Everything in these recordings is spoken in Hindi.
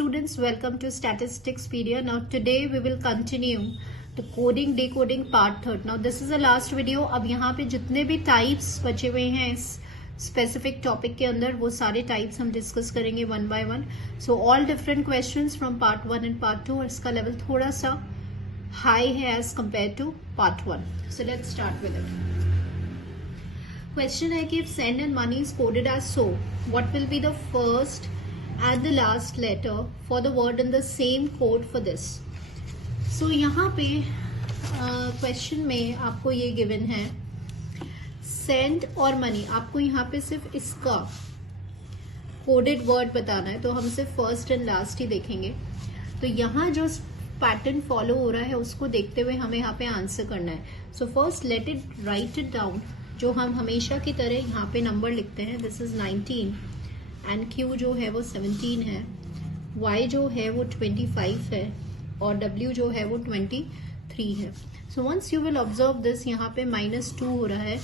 students, welcome to Statisticspedia. Now today we will continue the coding decoding part third. Now this is the last video. अब यहाँ पे जितने भी types बचे हुए हैं इस specific topic के अंदर वो सारे types हम discuss करेंगे one by one. So all different questions from part 1 and part 2 और इसका level थोड़ा सा high है as compared to part 1. So let's start with it. Question है कि if send and money is coded as so, what will be the first and the last letter for the word in the same code for this? So यहाँ पे क्वेश्चन में आपको ये गिवन है सेंड और मनी. आपको यहाँ पे सिर्फ इसका कोडेड वर्ड बताना है, तो हम सिर्फ फर्स्ट एंड लास्ट ही देखेंगे. तो यहाँ जो पैटर्न फॉलो हो रहा है उसको देखते हुए हमें यहाँ पे आंसर करना है. So first let it right it down. जो हम हमेशा की तरह यहाँ पे नंबर लिखते हैं, दिस इज 19 एंड Q जो है वो 17 है, Y जो है वो 25 है और W जो है वो 23 है. So once you will observe this, यहाँ पे -2 हो रहा है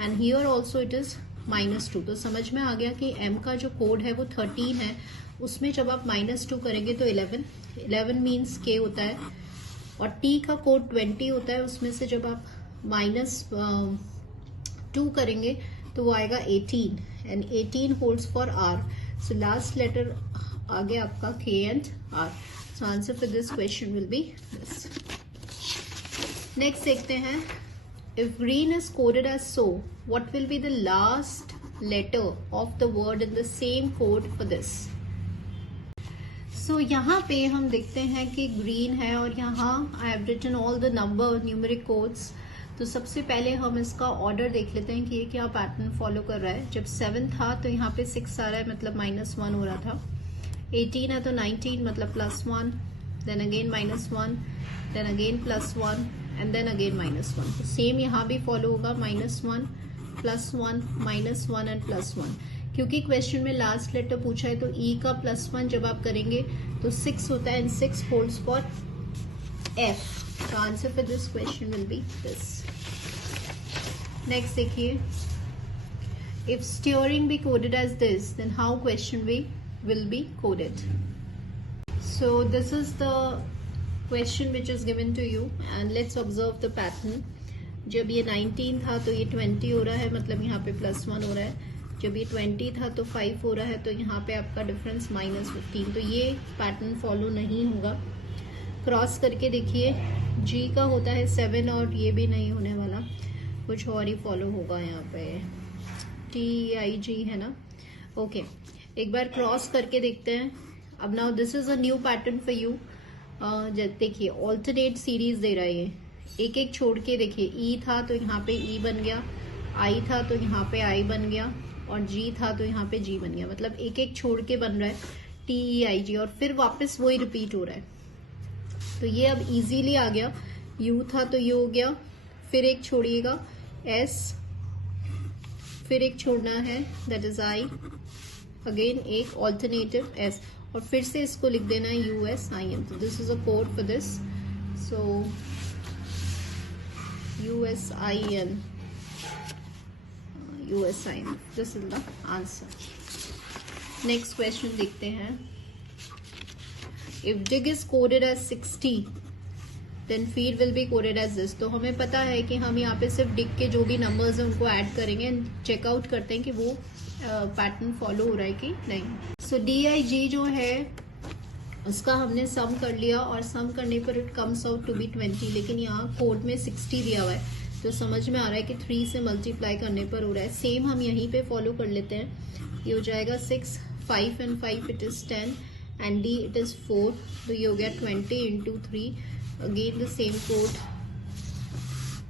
and here also it is -2. तो समझ में आ गया कि M का जो कोड है वो 13 है, उसमें जब आप -2 करेंगे तो 11 मीन्स K होता है, और T का कोड 20 होता है, उसमें से जब आप -2 करेंगे तो वो आएगा 18 and 18 holds for R. So last letter आ गया आपका K and R. So answer for this question will be this. Next देखते हैं. If green is coded as so, what will be the last letter of the word in the same code for this? So यहाँ पे हम देखते हैं कि ग्रीन है और यहाँ I have written all the number numeric codes. तो सबसे पहले हम इसका ऑर्डर देख लेते हैं कि ये क्या पैटर्न फॉलो कर रहा है. जब 7 था तो यहाँ पे 6 आ रहा है, मतलब -1 हो रहा था. 18 है तो 19 मतलब +1, then again -1, then again +1 and then again -1. तो सेम यहाँ भी फॉलो होगा, -1 +1 -1 एंड +1. क्योंकि क्वेश्चन में लास्ट लेटर पूछा है तो E का +1 जब आप करेंगे तो 6 होता है and 6 holds for F. The answer for this question will be this. Next देखिए, if steering be coded as this, then how question will be coded? So this is the question which is given to you and let's observe the pattern. जब ये 19 था तो ये 20 हो रहा है, मतलब यहाँ पे +1 हो रहा है. जब ये 20 था तो 5 हो रहा है, तो यहाँ पे आपका डिफरेंस -15. तो ये पैटर्न फॉलो नहीं होगा. क्रॉस करके देखिए, G का होता है 7 और ये भी नहीं होने वाला, कुछ और ही फॉलो होगा. यहाँ पे TIG है ना. ओके, एक बार क्रॉस करके देखते हैं. अब now this is a new pattern for you. देखिए ऑल्टरनेट सीरीज दे रहा है ये, एक एक छोड़ के देखिए. E था तो यहाँ पे E बन गया, I था तो यहाँ पे I बन गया, और G था तो यहाँ पे G बन गया. मतलब एक एक छोड़ के बन रहा है TEIG, और फिर वापस वही रिपीट हो रहा है. तो ये अब इजीली आ गया. U था तो ये हो गया, फिर एक छोड़िएगा S, फिर एक छोड़ना है दैट इज I, अगेन एक ऑल्टरनेटिव S, और फिर से इसको लिख देना है USIN. तो this is a code for this. So USIN, this is the answer. Next question देखते हैं. If dig is coded as 60, then feed will be coded as this. तो हमें पता है कि हम यहाँ पे सिर्फ dig के जो भी नंबर्स हैं उनको ऐड करेंगे एंड चेकआउट करते हैं कि वो पैटर्न फॉलो हो रहा है कि नहीं. सो DIG जो है उसका हमने सम कर लिया, और सम करने पर it comes out to be 20, लेकिन यहाँ कोड में 60 दिया हुआ है, तो समझ में आ रहा है कि 3 से मल्टीप्लाई करने पर हो रहा है. सेम हम यहीं पे फॉलो कर लेते हैं. ये हो जाएगा 6, 5 and 5 it is 10 and D it is 4, तो ये हो गया 20 into 3, again the same code.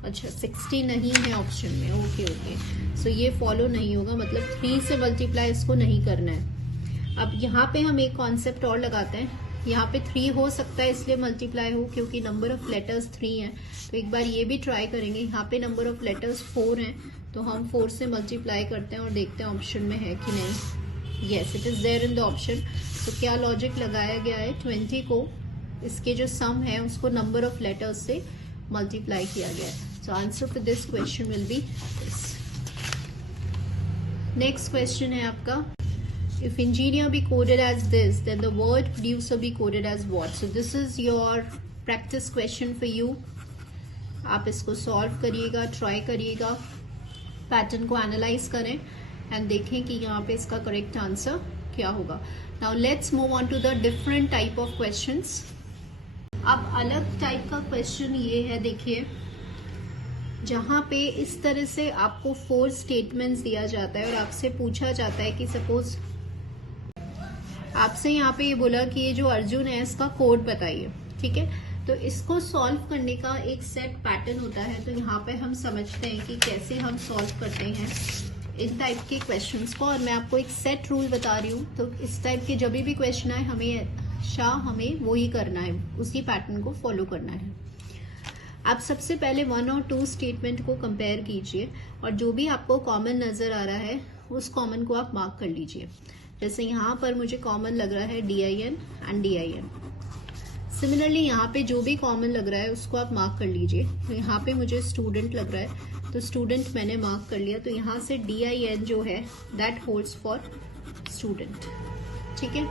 अच्छा 60 नहीं है ऑप्शन में, ओके. सो ये फॉलो नहीं होगा, मतलब 3 से मल्टीप्लाई इसको नहीं करना है. अब यहाँ पे हम एक कॉन्सेप्ट और लगाते हैं. यहाँ पे 3 हो सकता है इसलिए मल्टीप्लाई हो क्योंकि नंबर ऑफ लेटर्स 3 है. तो एक बार ये भी ट्राई करेंगे. यहाँ पे नंबर ऑफ लेटर्स 4 हैं, तो हम 4 से मल्टीप्लाई करते हैं और देखते हैं ऑप्शन में है कि नहीं. Yes, it is there in the option. तो क्या लॉजिक लगाया गया है, 20 को इसके जो सम है उसको नंबर ऑफ लेटर्स से मल्टीप्लाई किया गया है. सो answer for this question will be this. Next question है आपका, if engineer be coded as this, then the word producer be coded as what? So this is your practice question for you. आप इसको सॉल्व करिएगा, ट्राई करिएगा, पैटर्न को एनालाइज करें एंड देखें कि यहाँ पे इसका करेक्ट आंसर क्या होगा. Now let's move on to the different type of questions. अब अलग टाइप का क्वेश्चन ये है, देखिए, जहां पे इस तरह से आपको 4 स्टेटमेंट्स दिया जाता है और आपसे पूछा जाता है कि सपोज आपसे यहाँ पे ये बोला कि ये जो अर्जुन है इसका कोड बताइए. ठीक है, तो इसको सॉल्व करने का एक सेट पैटर्न होता है. तो यहाँ पे हम समझते हैं कि कैसे हम सॉल्व करते हैं इन टाइप के क्वेश्चंस को. और मैं आपको एक सेट रूल बता रही हूँ. तो इस टाइप के जब भी क्वेश्चन आए हमें वो ही करना है, उसी पैटर्न को फॉलो करना है. आप सबसे पहले 1 और 2 स्टेटमेंट को कंपेयर कीजिए और जो भी आपको कॉमन नजर आ रहा है उस कॉमन को आप मार्क कर लीजिए. जैसे यहाँ पर मुझे कॉमन लग रहा है DIN एंड DIN. सिमिलरली यहाँ पे जो भी कॉमन लग रहा है उसको आप मार्क कर लीजिए. तो यहाँ पे मुझे स्टूडेंट लग रहा है तो स्टूडेंट मैंने मार्क कर लिया. तो यहाँ से DIN जो है दैट होल्ड्स फॉर स्टूडेंट. ठीक है,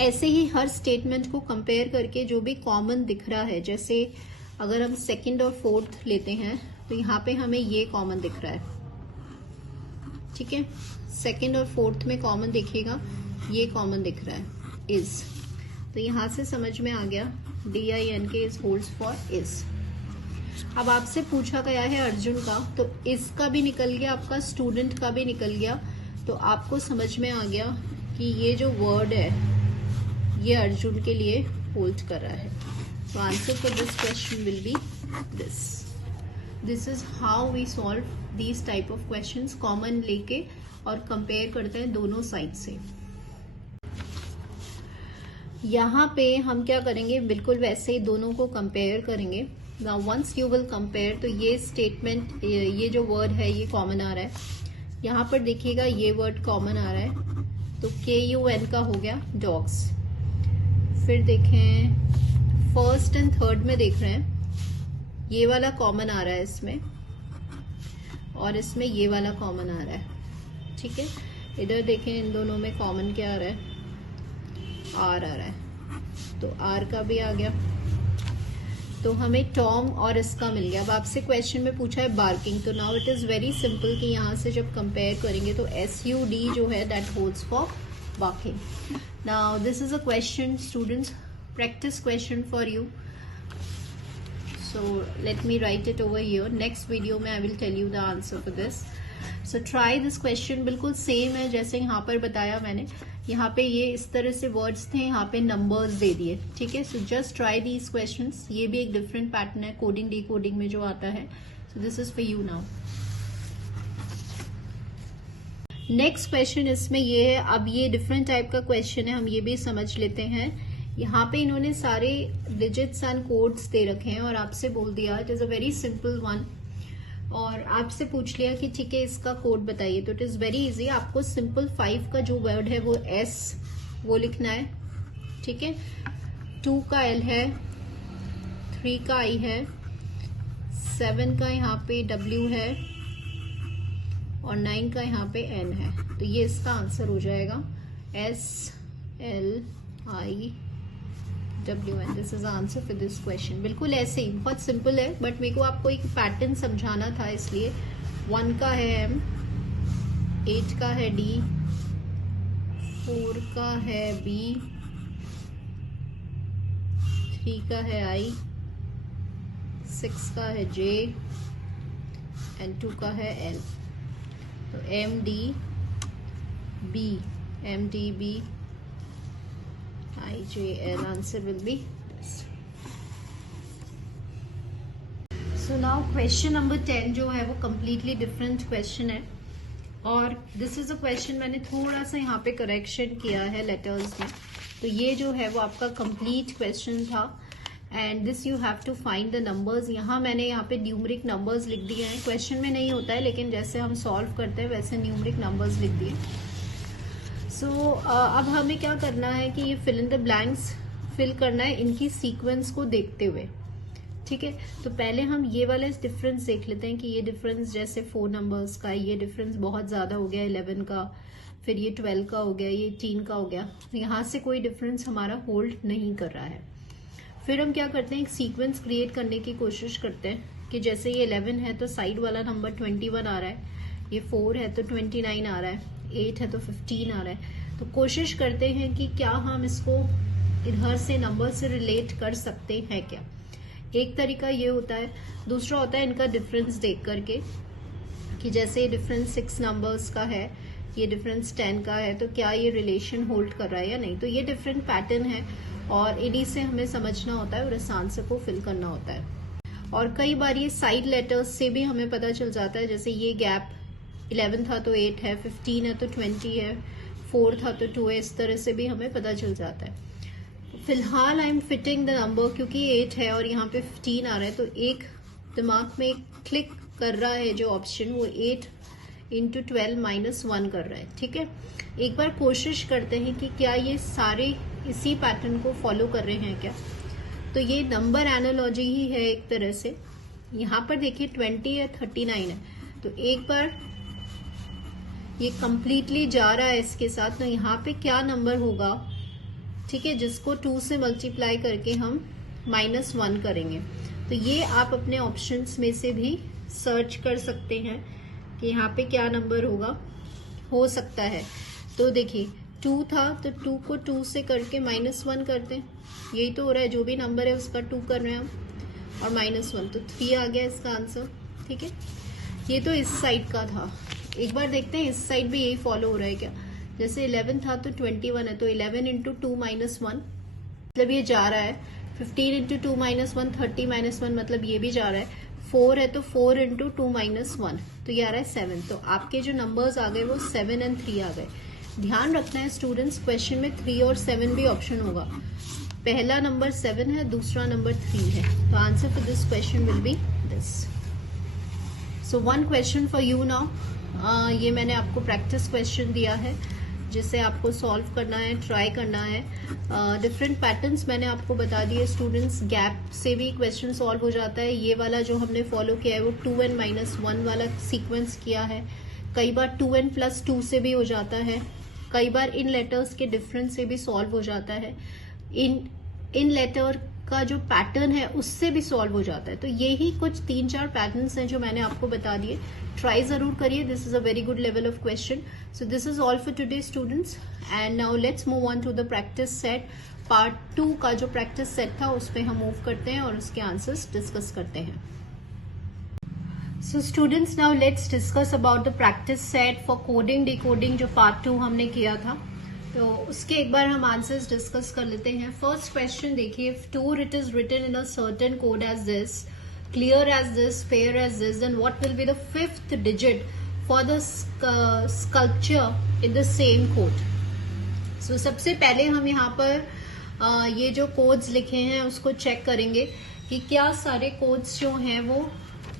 ऐसे ही हर स्टेटमेंट को कंपेयर करके जो भी कॉमन दिख रहा है, जैसे अगर हम सेकंड और फोर्थ लेते हैं तो यहाँ पे हमें ये कॉमन दिख रहा है. ठीक है, सेकंड और फोर्थ में कॉमन दिखेगा, ये कॉमन दिख रहा है इज. तो यहाँ से समझ में आ गया DIN के इज होल्ड्स फॉर इज. अब आपसे पूछा गया है अर्जुन का, तो इज का भी निकल गया, आपका स्टूडेंट का भी निकल गया. तो आपको समझ में आ गया कि ये जो वर्ड है ये अर्जुन के लिए होल्ड कर रहा है. तो answer for this question will be this. This is how we solve these type of questions. Common लेके और कंपेयर करते हैं दोनों साइड से. यहाँ पे हम क्या करेंगे, बिल्कुल वैसे ही दोनों को कंपेयर करेंगे. Now once you will compare, तो ये स्टेटमेंट, ये जो वर्ड है ये कॉमन आ रहा है. यहाँ पर देखिएगा ये वर्ड कॉमन आ रहा है. तो KUN का हो गया डॉग्स. फिर देखें फर्स्ट एंड थर्ड में देख रहे हैं ये वाला कॉमन आ रहा है इसमें, और इसमें ये वाला कॉमन आ रहा है. ठीक है, इधर देखें इन दोनों में कॉमन क्या आ रहा है, आर आ रहा है. तो आर का भी आ गया. तो हमें टॉम और इसका मिल गया. अब आपसे क्वेश्चन में पूछा है बार्किंग. तो now it is very simple कि यहाँ से जब कंपेयर करेंगे तो SUD जो है that holds for barking. Now this is a question, students, practice question for you. So let me write it over here. Next video में I will tell you the answer for this. So try this question. बिल्कुल सेम है जैसे यहाँ पर बताया मैंने. यहाँ पे ये इस तरह से वर्ड्स थे, यहाँ पे नंबर्स दे दिए. ठीक है, so just try these questions. ये भी एक डिफरेंट पैटर्न है कोडिंग डिकोडिंग में जो आता है. सो this is for you now. Next question इसमें ये है. अब ये डिफरेंट टाइप का क्वेश्चन है, हम ये भी समझ लेते हैं. यहाँ पे इन्होंने सारे डिजिट्स एंड कोड्स दे रखे हैं और आपसे बोल दिया it is a very simple one. और आपसे पूछ लिया कि ठीक है इसका कोड बताइए. तो इट इज वेरी इजी. आपको सिंपल 5 का जो वर्ड है वो S वो लिखना है. ठीक है, 2 का L है, 3 का I है, 7 का यहाँ पे W है और 9 का यहाँ पे N है. तो ये इसका आंसर हो जाएगा SLIWN. This is answer for this question. बिल्कुल ऐसे ही, बहुत सिंपल है, बट मेरे को आपको एक पैटर्न समझाना था इसलिए. 1 का है M, 8 का है D, 4 का है B, 3 का है I, 6 का है J एंड 2 का है L. तो MDB IJL answer will be this. So now question number 10 जो है वो कम्प्लीटली डिफरेंट क्वेश्चन है. और दिस इज अ क्वेश्चन मैंने थोड़ा सा यहाँ पे करेक्शन किया है लेटर्स में. तो ये जो है वो आपका कंप्लीट क्वेश्चन था. And this you have to find the numbers. यहाँ मैंने यहाँ पे न्यूमरिक नंबर्स लिख दिए हैं. क्वेश्चन में नहीं होता है लेकिन जैसे हम सॉल्व करते हैं वैसे न्यूमरिक नंबर्स लिख दिए. सो अब हमें क्या करना है कि ये fill in the blanks fill करना है इनकी सीक्वेंस को देखते हुए. ठीक है, तो पहले हम ये वाला डिफरेंस देख लेते हैं कि ये डिफरेंस जैसे 4 नंबर्स का, ये डिफरेंस बहुत ज्यादा हो गया 11 का. फिर ये 12 का हो गया, ये 18 का हो गया, यहाँ से कोई डिफरेंस हमारा होल्ड नहीं कर रहा है। फिर हम क्या करते हैं, एक सीक्वेंस क्रिएट करने की कोशिश करते हैं कि जैसे ये 11 है तो साइड वाला नंबर 21 आ रहा है, ये 4 है तो 29 आ रहा है, 8 है तो 15 आ रहा है। तो कोशिश करते हैं कि क्या हम इसको इधर से नंबर से रिलेट कर सकते हैं क्या। एक तरीका ये होता है, दूसरा होता है इनका डिफरेंस देख करके कि जैसे डिफरेंस 6 नंबर्स का है, ये डिफरेंस 10 का है, तो क्या ये रिलेशन होल्ड कर रहा है या नहीं। तो ये डिफरेंट पैटर्न है और इन्हीं से हमें समझना होता है और इस आंसर को फिल करना होता है। और कई बार ये साइड लेटर्स से भी हमें पता चल जाता है, जैसे ये गैप 11 था तो 8 है, 15 है तो 20 है, 4 था तो 2 है, इस तरह से भी हमें पता चल जाता है। फिलहाल I am fitting the number, क्योंकि 8 है और यहाँ पे 15 आ रहा है, तो एक दिमाग में क्लिक कर रहा है जो ऑप्शन, वो 8 इंटू 12 - 1 कर रहा है। ठीक है, एक बार कोशिश करते हैं कि क्या ये सारे इसी पैटर्न को फॉलो कर रहे हैं क्या। तो ये नंबर एनालॉजी ही है एक तरह से। यहाँ पर देखिए 20 है, 39 है, तो एक बार ये कंप्लीटली जा रहा है इसके साथ, तो यहाँ पे क्या नंबर होगा, ठीक है, जिसको 2 से मल्टीप्लाई करके हम -1 करेंगे। तो ये आप अपने ऑप्शंस में से भी सर्च कर सकते हैं कि यहाँ पे क्या नंबर होगा, हो सकता है। तो देखिए 2 था तो 2 को 2 से करके -1 करते हैं, यही तो हो रहा है, जो भी नंबर है उसका 2 कर रहे हैं हम, और -1 तो 3 आ गया इसका आंसर। ठीक है, ये तो इस साइड का था। एक बार देखते हैं इस साइड भी यही फॉलो हो रहा है क्या। जैसे 11 था तो 21 है, तो 11 इंटू 2 - 1 मतलब ये जा रहा है, 15 इंटू 2 - 1 30 - 1 मतलब ये भी जा रहा है, 4 है तो 4 इंटू 2 - 1 तो ये आ रहा है 7। तो आपके जो नंबर्स आ गए वो 7 और 3 आ गए। ध्यान रखना है स्टूडेंट्स, क्वेश्चन में 3 और 7 भी ऑप्शन होगा। पहला नंबर 7 है, दूसरा नंबर 3 है, तो answer for this question will be this. So 1 question for you now. ये मैंने आपको प्रैक्टिस क्वेश्चन दिया है जिसे आपको सॉल्व करना है, ट्राई करना है। डिफरेंट पैटर्न्स मैंने आपको बता दिए स्टूडेंट्स, गैप से भी क्वेश्चन सॉल्व हो जाता है। ये वाला जो हमने फॉलो किया है वो 2n - 1 वाला सीक्वेंस किया है। कई बार 2n + 2 से भी हो जाता है, कई बार इन लेटर्स के डिफरेंस से भी सॉल्व हो जाता है, इन लेटर का जो पैटर्न है उससे भी सॉल्व हो जाता है। तो यही कुछ 3-4 पैटर्न्स हैं जो मैंने आपको बता दिए। ट्राई जरूर करिए, this is a very good level of question. So this is all for today students, and now let's move on to the practice set. Part 2 का जो प्रैक्टिस सेट था उस पर हम मूव करते हैं और उसके आंसर्स डिस्कस करते हैं। So students, now let's discuss about the practice set for coding decoding, जो पार्ट 2 हमने किया था। तो उसके एक बार हम आंसर्स डिस्कस कर लेते हैं। फर्स्ट क्वेश्चन देखिए, if tour it is written in a certain code as this, clear as this, pair as this, then what will be the 5th digit for the sculpture in the same code? So सबसे पहले हम यहाँ पर ये जो कोड्स लिखे हैं उसको चेक करेंगे कि क्या सारे कोड्स जो हैं वो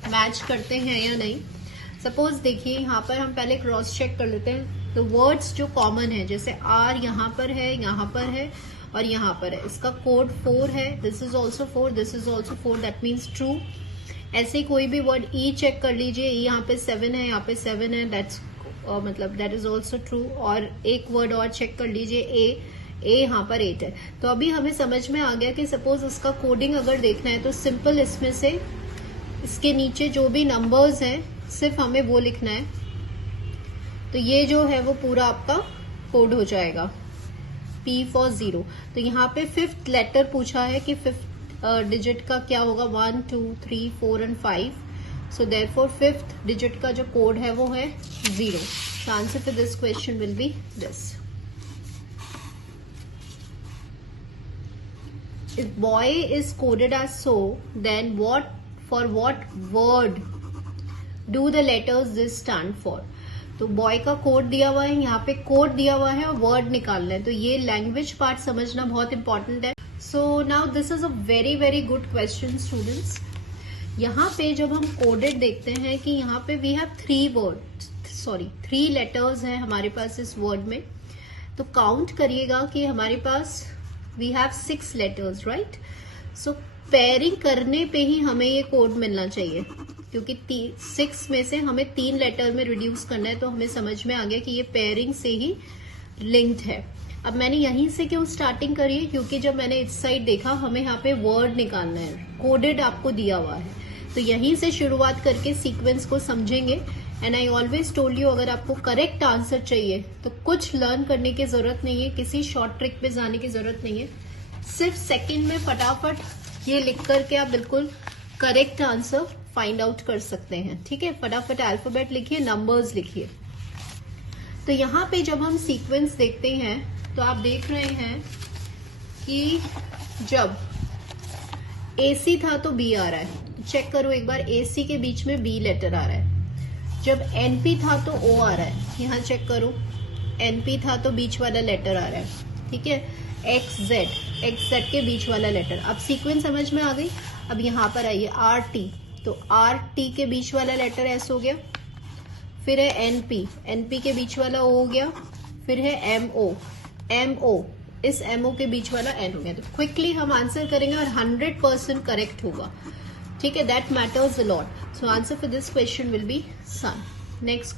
मैच करते हैं या नहीं। सपोज देखिए यहाँ पर हम पहले क्रॉस चेक कर लेते हैं। तो वर्ड्स जो कॉमन है, जैसे R यहाँ पर है, यहाँ पर है और यहाँ पर है, इसका कोड 4 है, this is also 4, this is also 4, that means true. ऐसे ही कोई भी वर्ड ई चेक कर लीजिए, ई यहाँ पे 7 है, यहाँ पे 7 है, दैट्स मतलब दैट इज ऑल्सो ट्रू। और एक वर्ड और चेक कर लीजिए, ए यहाँ पर 8 है। तो अभी हमें समझ में आ गया कि सपोज इसका कोडिंग अगर देखना है तो सिंपल इसमें से इसके नीचे जो भी नंबर्स हैं सिर्फ हमें वो लिखना है, तो ये जो है वो पूरा आपका कोड हो जाएगा। P for 0। तो यहाँ पे 5th लेटर पूछा है कि 5th डिजिट का क्या होगा, 1 2 3 4 and 5। So therefore 5th digit का जो कोड है वो है 0। The answer for this question will be this. If boy is coded as so, then for what word do the letters this stand for. तो बॉय का कोड दिया हुआ है, यहाँ पे कोड दिया हुआ है और वर्ड निकालना है, तो ये लैंग्वेज पार्ट समझना बहुत इंपॉर्टेंट है। So now this is a very very good question students. यहाँ पे जब हम कोडेड देखते हैं कि यहाँ पे वी हैव 3 लेटर्स हैं हमारे पास इस वर्ड में, तो काउंट करिएगा कि हमारे पास we have 6 letters, right. So pairing करने पे ही हमें ये कोड मिलना चाहिए। क्योंकि 6 में से हमें 3 लेटर में रिड्यूस करना है, तो हमें समझ में आ गया कि ये पेयरिंग से ही लिंक्ड है। अब मैंने यहीं से क्यों स्टार्टिंग करी है, क्योंकि जब मैंने इस साइड देखा हमें यहाँ पे वर्ड निकालना है, कोडेड आपको दिया हुआ है, तो यहीं से शुरुआत करके सीक्वेंस को समझेंगे। And I always told you, अगर आपको करेक्ट आंसर चाहिए तो कुछ लर्न करने की जरूरत नहीं है, किसी शॉर्ट ट्रिक पे जाने की जरूरत नहीं है, सिर्फ सेकंड में फटाफट ये लिख करके आप बिल्कुल करेक्ट आंसर फाइंड आउट कर सकते हैं। ठीक है, फटाफट अल्फाबेट लिखिए, नंबर्स लिखिए। तो यहाँ पे जब हम सीक्वेंस देखते हैं तो आप देख रहे हैं कि जब AC था तो B आ रहा है, चेक करो एक बार, AC के बीच में B लेटर आ रहा है। जब NP था तो O आ रहा है, यहाँ चेक करो, NP था तो बीच वाला लेटर आ रहा है। ठीक है, XZ के बीच वाला लेटर। अब सीक्वेंस समझ में आ गई। अब यहाँ पर आइए RT, तो RT के बीच वाला लेटर S हो गया, फिर है NP के बीच वाला O हो गया, फिर है MO, इस MO के बीच वाला N हो गया। तो क्विकली हम आंसर करेंगे और 100% करेक्ट होगा। ठीक है, that matters a lot. So answer for this question will be sun. Next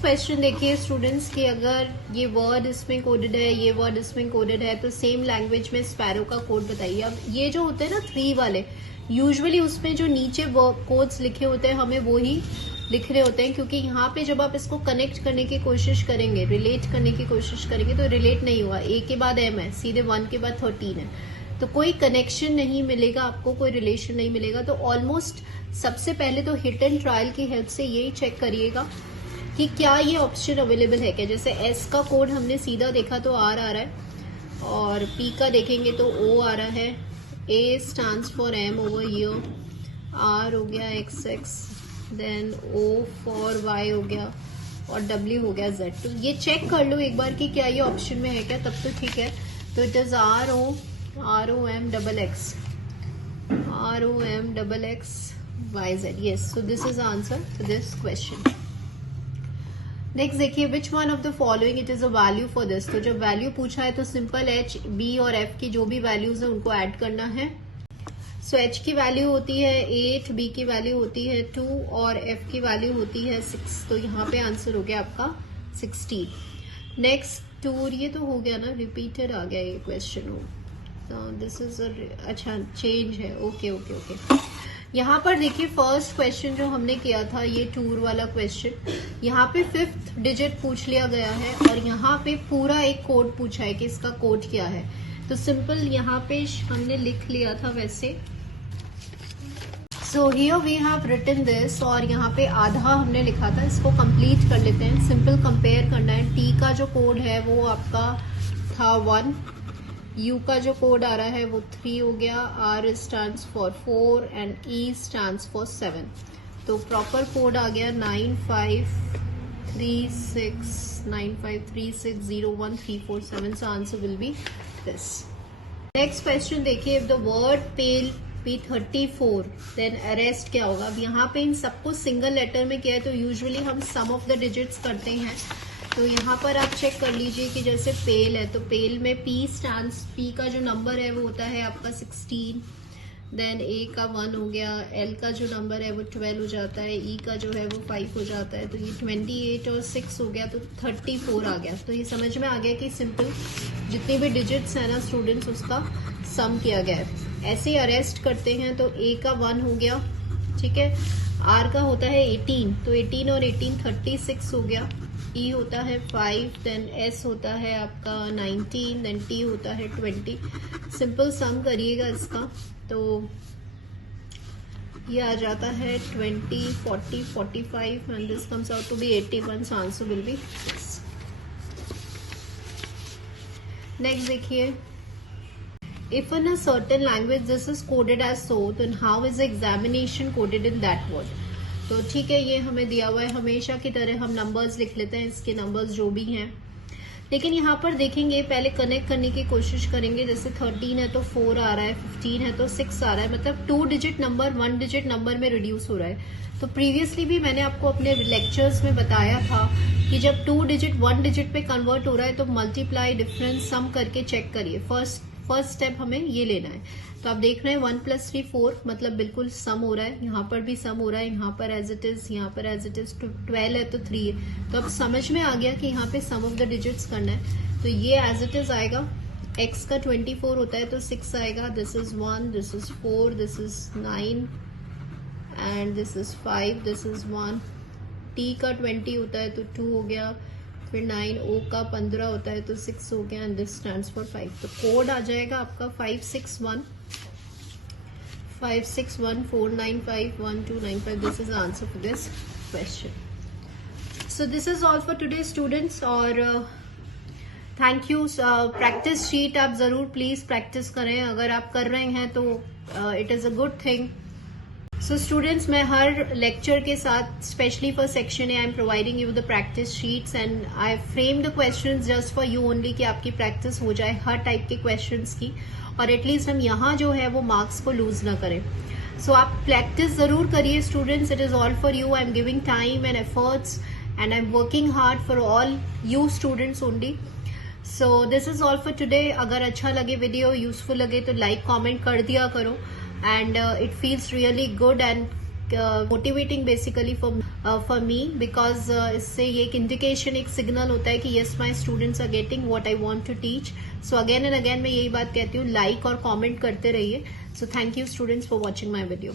question देखिए स्टूडेंट्स, कि अगर ये वर्ड इसमें कोडेड है, ये वर्ड इसमें कोडेड है, तो सेम लैंग्वेज में स्पैरो का कोड बताइए। अब ये जो होते हैं ना 3 वाले, यूजुअली उसमें जो नीचे कोड्स लिखे होते हैं हमें वो ही लिख रहे होते हैं, क्योंकि यहाँ पे जब आप इसको कनेक्ट करने की कोशिश करेंगे, रिलेट करने की कोशिश करेंगे, तो रिलेट नहीं हुआ। A के बाद M है, सीधे 1 के बाद 13 है, तो कोई कनेक्शन नहीं मिलेगा आपको, कोई रिलेशन नहीं मिलेगा। तो ऑलमोस्ट सबसे पहले तो हिट एंड ट्रायल की हेल्प से यही चेक करिएगा कि क्या ये ऑप्शन अवेलेबल है क्या। जैसे S का कोड हमने सीधा देखा तो R आ रहा है, और P का देखेंगे तो O आ रहा है, A stands for M over here, R हो गया XX, then O for Y हो गया, और W हो गया Z। तो ये चेक कर लो एक बार कि क्या ये ऑप्शन में है क्या, तब तो ठीक है। तो it is ROM XX yes, so this is the answer to this question. Next देखिए, which one of the following it is a value for this. तो जब वैल्यू पूछा है तो सिंपल H, B और F की जो भी वैल्यूज है उनको ऐड करना है। सो H की वैल्यू होती है 8, B की वैल्यू होती है 2 और F की वैल्यू होती है 6। तो यहाँ पे आंसर हो गया आपका 16। नेक्स्ट टूर, ये तो हो गया ना, रिपीटेड आ गया ये क्वेश्चन हो, तो दिस इज अच्छा चेंज है। ओके। यहाँ पर देखिए फर्स्ट क्वेश्चन जो हमने किया था ये टूर वाला क्वेश्चन, यहाँ पे 5th डिजिट पूछ लिया गया है और यहाँ पे पूरा एक कोड पूछा है कि इसका कोड क्या है। तो सिंपल यहाँ पे हमने लिख लिया था वैसे। So here we have written this, और यहाँ पे आधा हमने लिखा था, इसको कंप्लीट कर लेते हैं। सिंपल कंपेयर करना है। T का जो कोड है वो आपका था 1, U का जो कोड आ रहा है वो 3 हो गया, R stands for 4 and E stands for 7। तो प्रॉपर कोड आ गया 9536013447। So answer will be this. Next question देखिए, if the word pale P34 then arrest क्या होगा। अब यहाँ पे इन सबको सिंगल लेटर में किया है, तो यूजुअली हम सम ऑफ द डिजिट्स करते हैं। तो यहाँ पर आप चेक कर लीजिए कि जैसे पेल है तो पेल में P का जो नंबर है वो होता है आपका 16, देन A का 1 हो गया, L का जो नंबर है वो 12 हो जाता है, E का जो है वो 5 हो जाता है। तो ये 28 और 6 हो गया, तो 34 आ गया। तो ये समझ में आ गया कि सिंपल जितनी भी डिजिट्स है ना स्टूडेंट्स उसका सम किया गया है। ऐसे ही अरेस्ट करते हैं तो A का 1 हो गया, ठीक है, R का होता है 18, तो 18 और 18 36 हो गया, E होता है 5, देन S होता है आपका 19, देन T होता है 20। सिंपल सम करिएगा इसका तो ये आ जाता है 20, 40, 45 and this comes out to be 81। So answer will be this. Next देखिए, if in a certain language this is coded as so, then how is the examination coded in that word। तो ठीक है, ये हमें दिया हुआ है, हमेशा की तरह हम नंबर्स लिख लेते हैं, इसके नंबर्स जो भी हैं। लेकिन यहाँ पर देखेंगे, पहले कनेक्ट करने की कोशिश करेंगे। जैसे 13 है तो 4 आ रहा है, 15 है तो 6 आ रहा है, मतलब 2 डिजिट नंबर 1 डिजिट नंबर में रिड्यूस हो रहा है। तो प्रीवियसली भी मैंने आपको अपने लेक्चर्स में बताया था कि जब 2 डिजिट 1 डिजिट पे कन्वर्ट हो रहा है तो मल्टीप्लाई, डिफरेंस, सम करके चेक करिए। फर्स्ट स्टेप हमें ये लेना है। तो आप देख रहे हैं 1 + 3 4, मतलब बिल्कुल सम हो रहा है, यहाँ पर भी सम हो रहा है, यहाँ पर एज इट इज, यहाँ पर एज इट इज। 12 है तो 3 है, तो अब समझ में आ गया कि यहाँ पे सम ऑफ द डिजिट्स करना है। तो ये एज इट इज आएगा। x का 24 होता है तो 6 आएगा। This is 1, this is 4, this is 9 and this is 5, this is 1। t का 20 होता है तो 2 हो गया, फिर 9। o का 15 होता है तो 6 हो गया एंड दिस स्टैंड्स फॉर 5। तो कोड आ जाएगा आपका 561 495 1295। This is answer for this question. So this is all for today students, और थैंक यू। प्रैक्टिस शीट आप जरूर प्लीज प्रैक्टिस करें, अगर आप कर रहे हैं तो it is a good thing. So students, मैं हर लेक्चर के साथ specially for section A I am providing you the practice sheets and I frame the questions just for you only, कि आपकी प्रैक्टिस हो जाए हर टाइप के क्वेश्चंस की, और एटलीस्ट हम यहाँ जो है वो मार्क्स को लूज ना करें। सो आप प्रैक्टिस जरूर करिए students, it is all for you. I am giving time and efforts and I am working hard for all you students only. So this is all for today. अगर अच्छा लगे वीडियो, यूजफुल लगे तो लाइक कमेंट कर दिया करो, and it feels really good and motivating basically for me, because इससे ये एक इंडिकेशन, एक सिग्नल होता है कि yes my students are getting what I want to teach. So again and again मैं यही बात कहती हूँ, लाइक और कमेंट करते रहिए। So thank you students for watching my video.